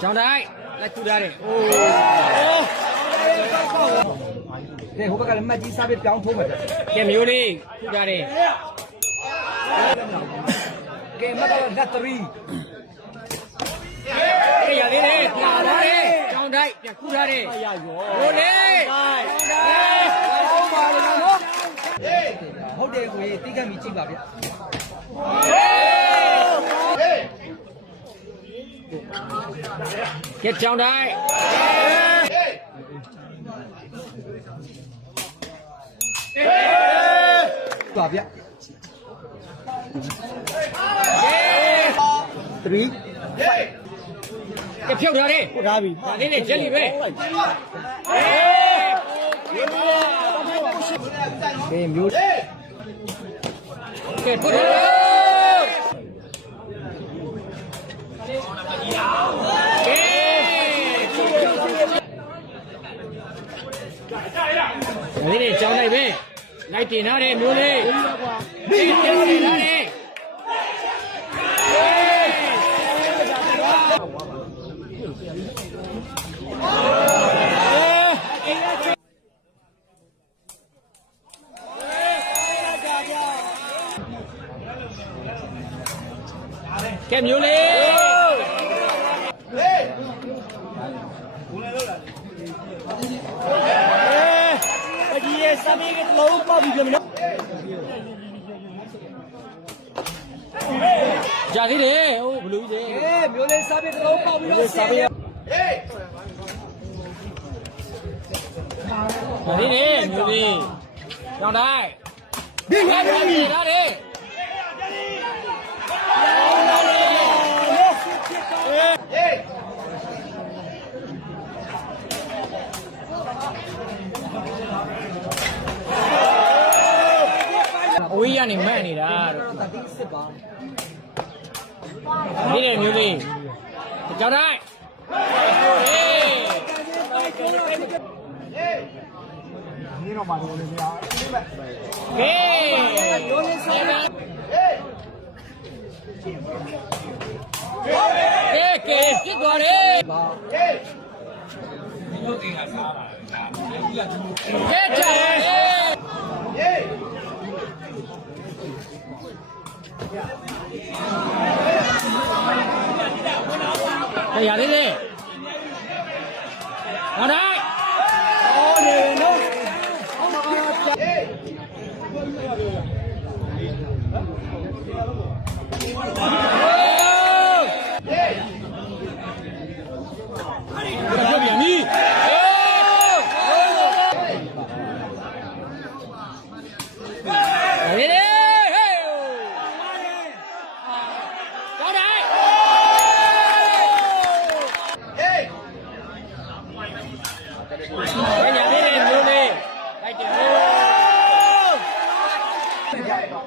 ကြောင်တိုင်းလက်ထူထားတယ်အိုးကဲဟိုဘက်ကလည်းမှတ်ကြီးစားပြီးပြောင်းထိုးမယ်ကဲမျိုးလေးထူထားတယ်ကဲမကတော့လက်3ကဲရသေးတယ်ပြာလာတယ်ကြောင်တိုင်းပြန်ခူးထားတယ်ဟိုလေဟုတ်ပါလားနော်ဟုတ်တယ်ကိုတိတ်ကမြည်ကြည့်ပါဗျကဲကြောင်တိုင်းပါဗျ3ကဲဖြုတ်ထားတယ်ဟုတ်ထားပြီဒါလေးနဲ့ချက်လီပဲကဲမျိုးကဲထွက်တယ်ဒီနေ့ကြောင်းလိုက်ပဲလိုက်တင်ထားတယ်မျိုးလေးတင်ထားတယ်ကဲမျိုးလေးဒီရဲ့စမေးကလုံးပေါက်ပြီးပြန်မလို့ဂျာသေးတယ်ဟိုဘလူးကြီးမျိုးလေးစမေးကလုံးပေါက်ပြီးတော့စမေးဂျာသေးတယ်မျိုးလေးကြောင်တိုင်းဒီမှာနေရတယ်အဝေးကနေမှတ်နေတာတော့တိစစ်ပါဒီနေ့မျိုးလေးကြောင်တိုင်းနေတော့မှာလို့လည်းမရဘူးဟေးရိုးလေးဆက်ပါကဲပြစ်သွားတယ်မျိုးတင်ကစားပါကဲချာရသေးတယ်ဟုတ်တယ်ဟောနေနော်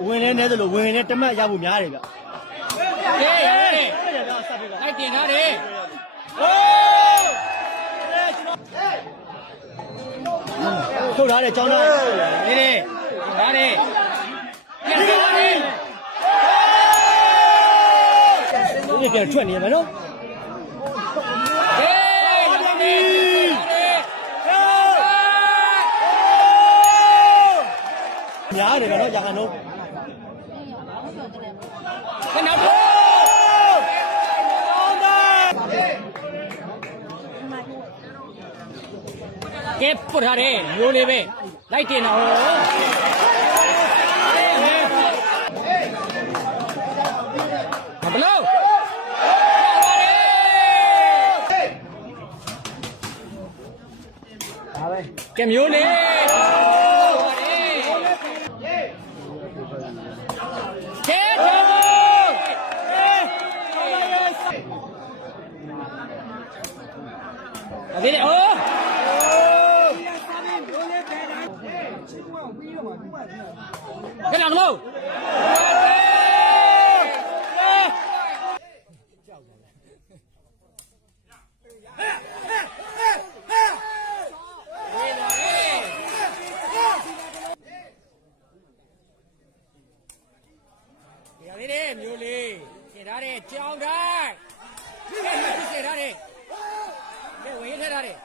ဝင်နေတယ်လို့ဝင်နေတမတ်ရဖို့များတယ်ဗျ။ဟေးလိုက်တင်ထားတယ်။ထုတ်ထားတယ်ကျောင်းသားနေတယ်ထားတယ်ပြန်ထားတယ်ဒီပြန်ထွက်နေမှာနော်ဟေးလုပ်နေများတယ်နော်ကြာခဏနော်ခဏကဲပထားတယ်မျိုးလေးပဲလိုက်တင်တော့ဘလို့ကဲမျိုးလေးဒီလေအိုးကဲလာလို့ လေးလေးမျိုးလေးရှင်းထားတယ်ကြောင်တိုင်းကဲမဖြစ်ရှင်းထားတယ်ကဲဝင်ထထားတယ်